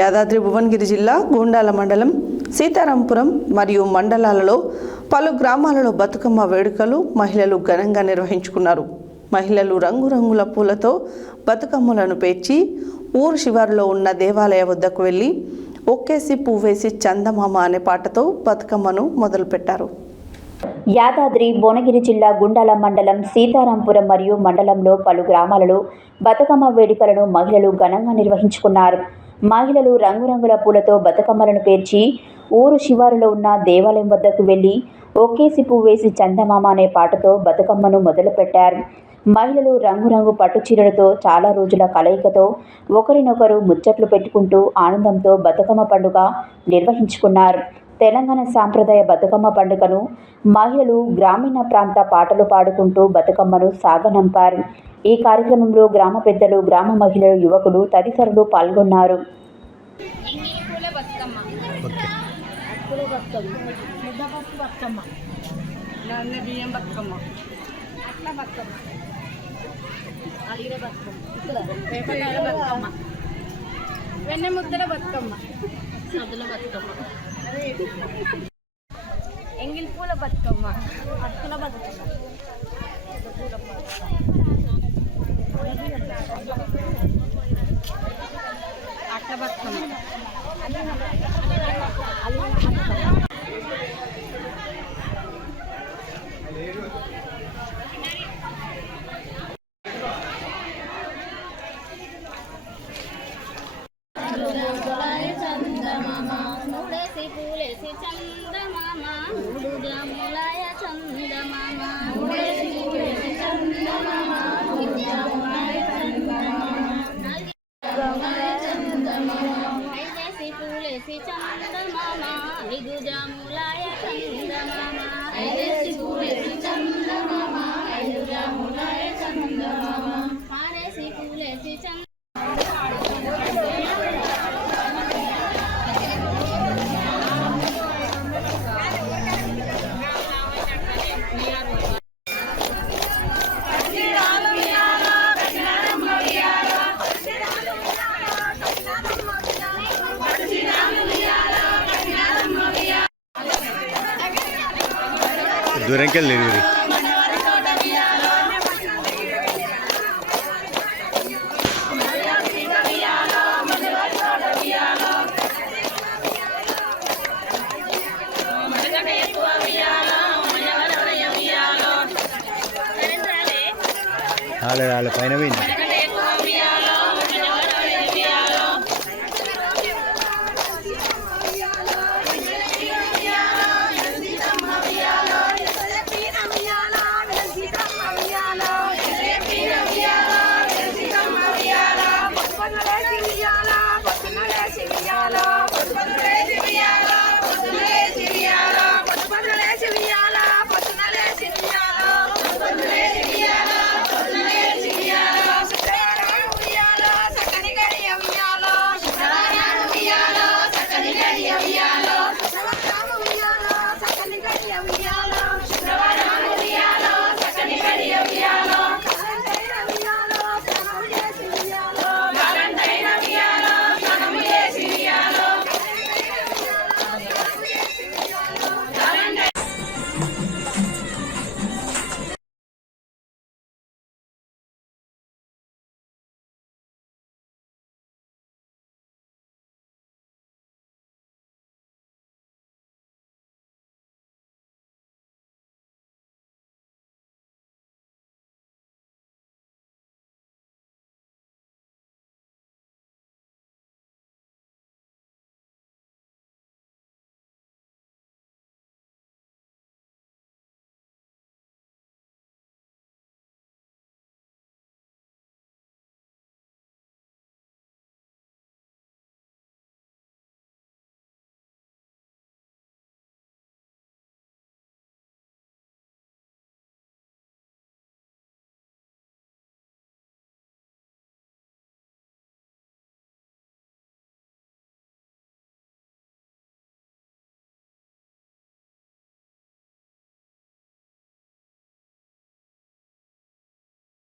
యాదాద్రి భువనగిరి జిల్లా గూండాల మండలం సీతారాంపురం మరియు మండలాలలో పలు గ్రామాలలో బతుకమ్మ వేడుకలు మహిళలు ఘనంగా నిర్వహించుకున్నారు. మహిళలు రంగురంగుల పూలతో బతుకమ్మలను పేర్చి ఊరు శివారులో ఉన్న దేవాలయ వద్దకు వెళ్లి ఒక్కేసి పువ్వేసి చందమామ అనే పాటతో బతుకమ్మను మొదలుపెట్టారు. యాదాద్రి భువనగిరి జిల్లా గుండాల మండలం సీతారాంపురం మరియు మండలంలో పలు గ్రామాలలో బతుకమ్మ వేడుకలను మహిళలు ఘనంగా నిర్వహించుకున్నారు. మహిళలు రంగురంగుల పూలతో బతుకమ్మలను పేర్చి ఊరు శివారులో ఉన్న దేవాలయం వద్దకు వెళ్లి ఒక్కేసి పువ్వేసి చందమామ అనే పాటతో బతుకమ్మను మొదలుపెట్టారు. మహిళలు రంగురంగు పట్టు చీరలతో చాలా రోజుల కలయికతో ఒకరినొకరు ముచ్చట్లు పెట్టుకుంటూ ఆనందంతో బతుకమ్మ పండుగ నిర్వహించుకున్నారు. తెలంగాణ సాంప్రదాయ బతుకమ్మ పండుగను మహిళలు గ్రామీణ ప్రాంత పాటలు పాడుకుంటూ బతుకమ్మను సాగనంపారు. ఈ కార్యక్రమంలో గ్రామ పెద్దలు, గ్రామ మహిళలు, యువకులు తదితరులు పాల్గొన్నారు. వెన్నెముద్దల బతుకమ్మ, సద్దుల బతుకమ్మ, ఎంగిల్ పూల బతుకమ్మ, అక్కుల బతుకమ్మ, అట్ల బతుకమ్మ, మూడేసి పూలేసి చందమామ, మూడు జాములాయ చందమామ, మూడేసి పూలేసి చందమామ, మూడు జాములాయ చందమామ, ఐదేసి పూలేసి చందమామ, ఐదు జాములాయ చందమామ, ఐదేసి పూలేసి చందమామ, ఐదు జాములాయ చందమామ, ఆరేసి పూలేసి చంద దూరంకి వెళ్ళి వాళ్ళ పైన పోయింది. Bye.